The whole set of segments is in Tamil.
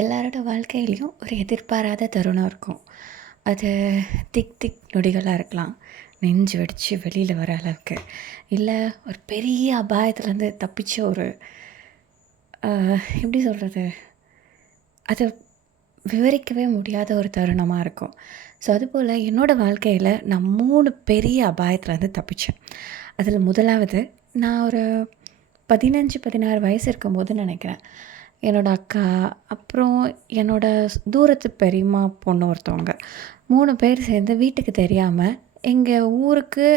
எல்லாரோட வாழ்க்கையிலையும் ஒரு எதிர்பாராத தருணம் இருக்கும். அது திக் திக் நொடிகளாக இருக்கலாம். நெஞ்சு வெடித்து வெளியில் வர அளவுக்கு. இல்லை ஒரு பெரிய அபாயத்துலேருந்து தப்பிச்ச ஒரு எப்படி சொல்கிறது, அது விவரிக்கவே முடியாத ஒரு தருணமாக இருக்கும். ஸோ அதுபோல் என்னோடய வாழ்க்கையில் நான் 3 பெரிய அபாயத்துலேருந்து தப்பித்தேன். அதில் முதலாவது, நான் ஒரு 15, 16 வயசு இருக்கும்போது நினைக்கிறேன். என்னோடய அக்கா, அப்புறம் என்னோடய தூரத்து பெரியம்மா பொண்ணு ஒருத்தவங்க 3 பேர் சேர்ந்து வீட்டுக்கு தெரியாமல் எங்கள் ஊருக்கு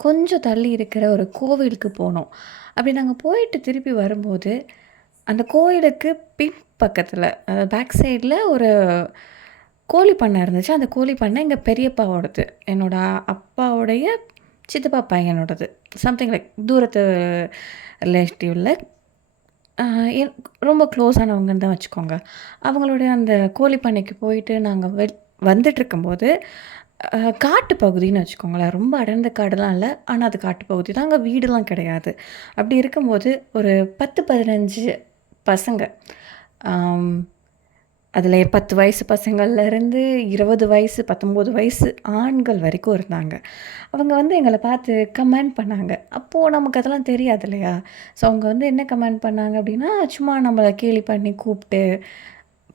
கொஞ்சம் தள்ளி இருக்கிற ஒரு கோவிலுக்கு போனோம். அப்படி நாங்கள் போயிட்டு திருப்பி வரும்போது, அந்த கோயிலுக்கு பக்கத்தில் பேக் சைடில் ஒரு கோழி பண்ணை இருந்துச்சு. அந்த கோழி பண்ணை எங்கள் பெரியப்பாவோடது. என்னோடய அப்பாவுடைய சித்தப்பா பையனோடது. சம்திங் லைக் தூரத்து ரிலேட்டிவ்ல என் ரொம்ப க்ளோஸானவங்கன்னு தான் வச்சுக்கோங்க. அவங்களுடைய அந்த கோழி பண்ணைக்கு போயிட்டு நாங்கள் வந்துட்டுருக்கும்போது, காட்டு பகுதின்னு வச்சுக்கோங்களேன். ரொம்ப அடர்ந்த காடுலாம் இல்ல. ஆனால் அது காட்டு பகுதி தான். அங்கே வீடுலாம் கிடையாது. அப்படி இருக்கும்போது ஒரு 10, 15 பசங்க, அதில் 10 வயசு பசங்கள்லேருந்து 20 வயசு, 19 வயசு ஆண்கள் வரைக்கும் இருந்தாங்க. அவங்க வந்து எங்களை பார்த்து கமெண்ட் பண்ணாங்க. அப்போது நமக்கு அதெல்லாம் தெரியாது இல்லையா? ஸோ அவங்க வந்து என்ன கமெண்ட் பண்ணாங்க அப்படின்னா, சும்மா நம்மளை கேலி பண்ணி கூப்பிட்டு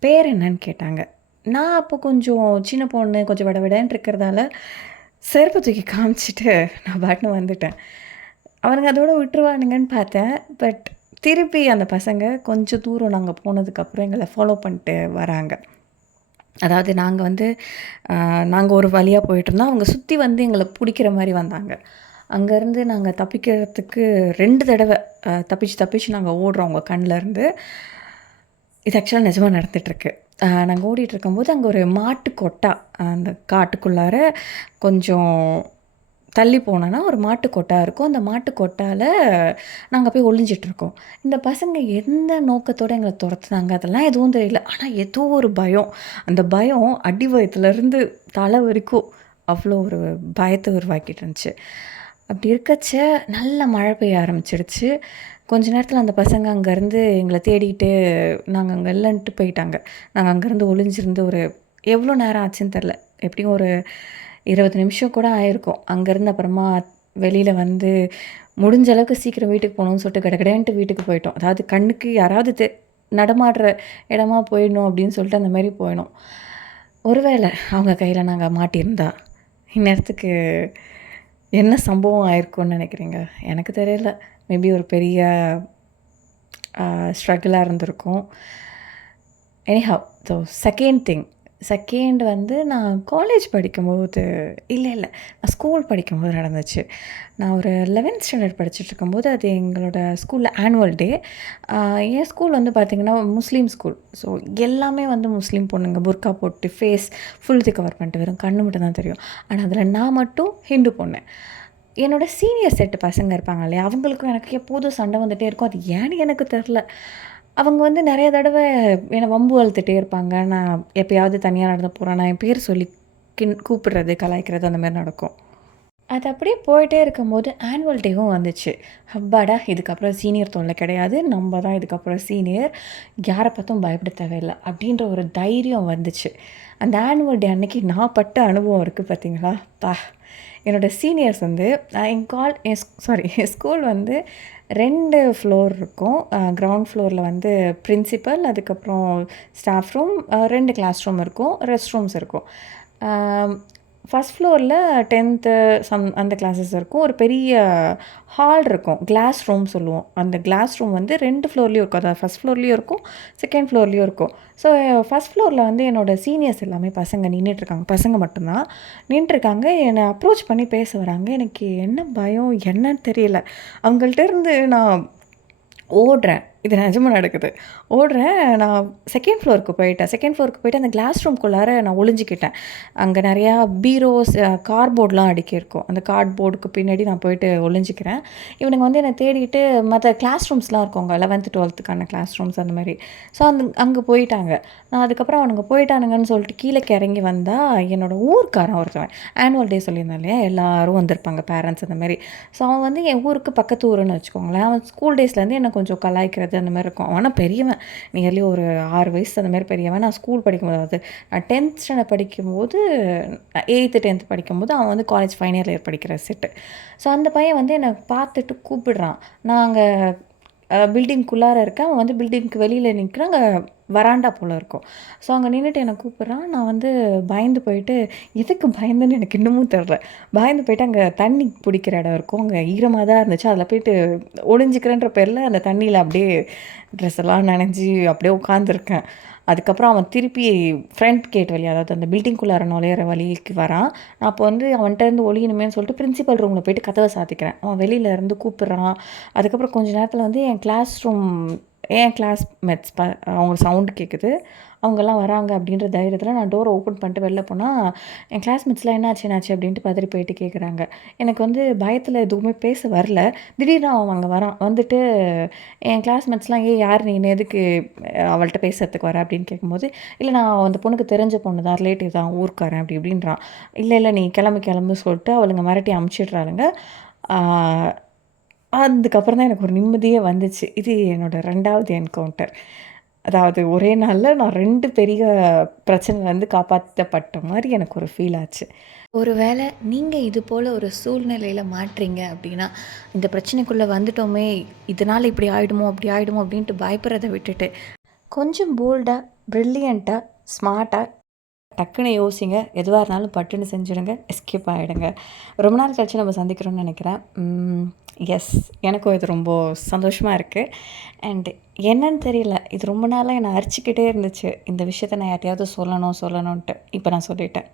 பேர் என்னன்னு கேட்டாங்க. நான் அப்போ கொஞ்சம் சின்ன பொண்ணு, கொஞ்சம் விடன்னு இருக்கிறதால செருப்பு தூக்கி காமிச்சிட்டு நான் பாட்டுன்னு வந்துட்டேன். அவனுங்க அதோடு விட்டுருவானுங்கன்னு பார்த்தேன். பட் திருப்பி அந்த பசங்க கொஞ்சம் தூரம் நாங்கள் போனதுக்கப்புறம் எங்களை ஃபாலோ பண்ணிட்டு வராங்க. அதாவது நாங்கள் ஒரு வழியாக போயிட்டுருந்தோம். அவங்க சுற்றி வந்து எங்களை பிடிக்கிற மாதிரி வந்தாங்க. அங்கேருந்து நாங்கள் தப்பிக்கிறதுக்கு 2 தடவை தப்பிச்சு நாங்கள் ஓடுறோம் அவங்க கண்ணிலேருந்து. இது ஆக்சுவலாக நிஜமாக நடந்துகிட்ருக்கு. நாங்கள் ஓடிட்டுருக்கும்போது அங்கே ஒரு மாட்டு கொட்டா, அந்த காட்டுக்குள்ளார கொஞ்சம் தள்ளி போனோன்னா ஒரு மாட்டு கொட்டா இருக்கும். அந்த மாட்டு கொட்டாவில் நாங்கள் போய் ஒளிஞ்சிட்ருக்கோம். இந்த பசங்க எந்த நோக்கத்தோடு எங்களை துரத்துனாங்க அதெல்லாம் எதுவும் தெரியல. ஆனால் ஏதோ ஒரு பயம். அந்த பயம் அடி வயிற்றுலேருந்து தலை வரைக்கும் அவ்வளோ ஒரு பயத்தை உருவாக்கிட்டு இருந்துச்சு. அப்படி இருக்கச்ச நல்ல மழை பெய்ய ஆரம்பிச்சிடுச்சு. கொஞ்ச நேரத்தில் அந்த பசங்க அங்கேருந்து எங்களை தேடிட்டு நாங்கள் அங்கே இல்லைன்ட்டு போயிட்டாங்க. நாங்கள் அங்கேருந்து ஒளிஞ்சிருந்து ஒரு எவ்வளோ நேரம் ஆச்சுன்னு தெரில. எப்படியும் ஒரு 20 நிமிஷம் கூட ஆயிருக்கும். அங்கேருந்து அப்புறமா வெளியில் வந்து முடிஞ்ச அளவுக்கு சீக்கிரம் வீட்டுக்கு போகணும்னு சொல்லிட்டு கடகடன்ட்டு வீட்டுக்கு போயிட்டோம். அதாவது கண்ணுக்கு யாராவது நடமாடுற இடமா போயிடணும் அப்படின்னு சொல்லிட்டு அந்த மாதிரி போயிடும். ஒருவேளை அவங்க கையில் நாங்கள் மாட்டியிருந்தா இந்நேரத்துக்கு என்ன சம்பவம் ஆயிருக்கும்னு நினைக்கிறீங்க? எனக்கு தெரியல. மேபி ஒரு பெரிய ஸ்ட்ரகிளாக இருந்திருக்கும். எனிஹவ், ஸோ செகண்ட் வந்து நான் காலேஜ் படிக்கும்போது இல்லை நான் ஸ்கூல் படிக்கும்போது நடந்துச்சு. நான் ஒரு 11th ஸ்டாண்டர்ட் படிச்சுட்ருக்கும்போது அது எங்களோட ஸ்கூலில் ஆனுவல் டே. என் ஸ்கூல் வந்து பார்த்திங்கன்னா முஸ்லீம் ஸ்கூல். ஸோ எல்லாமே வந்து முஸ்லீம் பொண்ணுங்க புர்கா போட்டு ஃபேஸ் ஃபுல் கவர் பண்ணிட்டு வெறும் கண்ணு மட்டும் தான் தெரியும். ஆனால் அதில் நான் மட்டும் ஹிந்து பொண்ணு. என்னோடய சீனியர் செட்டு பசங்க இருப்பாங்க இல்லையா, அவங்களுக்கும் எனக்கு எப்போதும் சண்டை வந்துகிட்டே இருக்கும். அது ஏன்னு எனக்கு தெரில. அவங்க வந்து நிறைய தடவை என்னை வம்பு வளர்த்துட்டே இருப்பாங்க. நான் எப்போயாவது தனியாக நடந்து போகிறேன், நான் என் பேர் சொல்லி கூப்பிடுறது, கலாய்க்கிறது அந்த மாதிரி நடக்கும். அது அப்படியே போயிட்டே இருக்கும்போது ஆனுவல் டேவும் வந்துச்சு. அப்பாடா, இதுக்கப்புறம் சீனியர் தொல்லை கிடையாது, நம்ம தான் இதுக்கப்புறம் சீனியர், யாரை பார்த்தும் பயப்பட தேவையில்லை அப்படின்ற ஒரு தைரியம் வந்துச்சு. அந்த ஆனுவல் டே அன்னைக்கு நான் பட்ட அனுபவம் இருக்குது பார்த்தீங்களா, என்னோடய சீனியர்ஸ் வந்து என் ஸ்கூல் வந்து 2 ஃப்ளோர் இருக்கும். கிரவுண்ட் ஃப்ளோரில் வந்து பிரின்சிபல், அதுக்கப்புறம் ஸ்டாஃப் ரூம், 2 கிளாஸ் ரூம் இருக்கும், ரெஸ்ட் ரூம்ஸ் இருக்கும். ஃபஸ்ட் ஃப்ளோரில் 10th அந்த கிளாஸஸ் இருக்கும். ஒரு பெரிய ஹால் இருக்கும், கிளாஸ் ரூம் சொல்லுவோம். அந்த கிளாஸ் ரூம் வந்து 2 ஃப்ளோர்லேயும் இருக்கும். அதாவது ஃபஸ்ட் ஃப்ளோர்லேயும் இருக்கும், செகண்ட் ஃப்ளோர்லேயும் இருக்கும். ஸோ ஃபஸ்ட் ஃப்ளோரில் வந்து என்னோடய சீனியர்ஸ் எல்லாமே பசங்க நின்றுட்டுருக்காங்க. பசங்க மட்டும்தான் நின்றுருக்காங்க. என்னை அப்ரோச் பண்ணி பேச வராங்க. எனக்கு என்ன பயம் என்னன்னு தெரியல. அவங்கள்ட்ட இருந்து நான் ஓடுறேன். இது நிஜமாக நடக்குது. ஓடுறேன். நான் செகண்ட் ஃப்ளோருக்கு போயிட்டு அந்த கிளாஸ் ரூம்குள்ளார நான் ஒளிஞ்சிக்கிட்டேன். அங்கே நிறையா பீரோஸ், கார்ட்போர்ட்லாம் அடுக்கியிருக்கும். அந்த கார்ட்போர்டுக்கு பின்னாடி நான் போயிட்டு ஒளிஞ்சிக்கிறேன். இவனுங்க வந்து என்னை தேடிட்டு மற்ற கிளாஸ் ரூம்ஸ்லாம் இருக்குங்க, 11th 12th கிளாஸ் ரூம்ஸ் அந்த மாதிரி. ஸோ அங்கே போயிட்டாங்க. நான் அதுக்கப்புறம் அவனுங்க போயிட்டானுங்கன்னு சொல்லிட்டு கீழே இறங்கி வந்தால் என்னோடய ஊர்க்காரன் ஒருத்தவன், ஆனுவல் டே சொல்லியிருந்தேன் இல்லையா, எல்லோரும் வந்திருப்பாங்க, பேரண்ட்ஸ் அந்த மாதிரி. ஸோ அவன் வந்து என் ஊருக்கு பக்கத்து ஊருன்னு வச்சுக்கோங்களேன். அவன் ஸ்கூல் டேஸ்லேருந்து என்னை கொஞ்சம் கலாய்க்கிறது, படிக்கிறது அந்த மாதிரி இருக்கும். ஆனால் பெரியவன், நியர்லி ஒரு 6 வயசு அந்த மாதிரி பெரியவன். நான் ஸ்கூல் படிக்கும்போது, அதாவது நான் 10th ஸ்டாண்டர்ட் படிக்கும்போது, 8th 10th படிக்கும்போது அவன் வந்து காலேஜ் ஃபைனல் இயர் படிக்கிற செட்டு. ஸோ அந்த பையன் வந்து என்னை பார்த்துட்டு கூப்பிடுறான். நான் அங்கே பில்டிங்குள்ளார இருக்கேன். அவன் வந்து பில்டிங்க்கு வெளியில் நிற்கிறான். அங்கே வராண்டா போல் இருக்கும். ஸோ அங்கே நின்றுட்டு என்னை கூப்பிட்றான். நான் வந்து பயந்து போயிட்டு, எதுக்கு பயந்துன்னு எனக்கு இன்னமும் தெரில. பயந்து போயிட்டு அங்கே தண்ணி பிடிக்கிற இடம் இருக்கும். அங்கே ஈரமாக தான் இருந்துச்சு. அதில் போயிட்டு ஒளிஞ்சிக்கிறேன்ற பேரில் அந்த தண்ணியில் அப்படியே ட்ரெஸ் எல்லாம் நனைஞ்சி அப்படியே உட்காந்துருக்கேன். அதுக்கப்புறம் அவன் திருப்பி ஃப்ரண்ட் கேட் வழி, அதாவது அந்த பில்டிங்குள்ளார நுழையிற வழிக்கு வரான். நான் அப்போ வந்து அவன்கிட்ட இருந்து ஒளியணுமேன்னு சொல்லிட்டு பிரின்சிபல் ரூமில் போயிட்டு கதவை சாத்திக்கிறேன். அவன் வெளியில இருந்து கூப்பிட்றான். அதுக்கப்புறம் கொஞ்ச நேரத்தில் வந்து என் கிளாஸ்மேட்ஸ் அவங்க சவுண்டு கேட்குது. அவங்கெல்லாம் வராங்க அப்படின்ற தைரியத்தில் நான் டோரை ஓப்பன் பண்ணிட்டு வெளில போனால், என் கிளாஸ்மேட்ஸ்லாம் என்னாச்சு அப்படின்ட்டு பதறி போயிட்டு கேட்குறாங்க. எனக்கு வந்து பயத்தில் எதுவுமே பேச வரல. திடீர்னு அவன் அங்கே வரான். வந்துட்டு என் கிளாஸ்மேட்ஸ்லாம், "ஏய் யார் நீ? எதுக்கு அவள்கிட்ட பேசுறதுக்கு வர?" அப்படின்னு கேட்கும்போது, "இல்லை நான் அந்த பொண்ணுக்கு தெரிஞ்ச பொண்ணு தான், ரிலேட்டிவ் தான், ஊர்க்காரன்" அப்படி இப்படின்றான். இல்லை நீ கிளம்பு சொல்லிட்டு அவளுங்க மிரட்டி அமுச்சிடுறாளுங்க. அதுக்கப்புறம் தான் எனக்கு ஒரு நிம்மதியே வந்துச்சு. இது என்னோட 2வது என்கவுண்டர். அதாவது ஒரே நாளில் நான் 2 பெரிய பிரச்சனைலேருந்து காப்பாற்றப்பட்ட மாதிரி எனக்கு ஒரு ஃபீல் ஆச்சு. ஒரு வேளை நீங்கள் இது போல் ஒரு சூழ்நிலையில் மாட்டுறீங்க அப்படின்னா, இந்த பிரச்சனைக்குள்ளே வந்துட்டோமே, இதனால் இப்படி ஆகிடுமோ அப்படி ஆகிடுமோ அப்படின்ட்டு பயப்படுறதை விட்டுட்டு, கொஞ்சம் போல்டாக, ப்ரில்லியண்ட்டாக, ஸ்மார்ட்டாக டக்குன்னு யோசிங்க. எதுவாக இருந்தாலும் பட்டுன்னு செஞ்சுடுங்க. எஸ்கேப் ஆகிடுங்க. ரொம்ப நாள் கழிச்சு நம்ம சந்திக்கிறோம்னு நினைக்கிறேன். எஸ், எனக்கும் இது ரொம்ப சந்தோஷமாக இருக்குது. அண்ட் என்னன்னு தெரியல, இது ரொம்ப நாளாக என்னை அரிச்சிக்கிட்டே இருந்துச்சு. இந்த விஷயத்த நான் யார்ட்டையாவது சொல்லணுன்ட்டு. இப்போ நான் சொல்லிட்டேன்.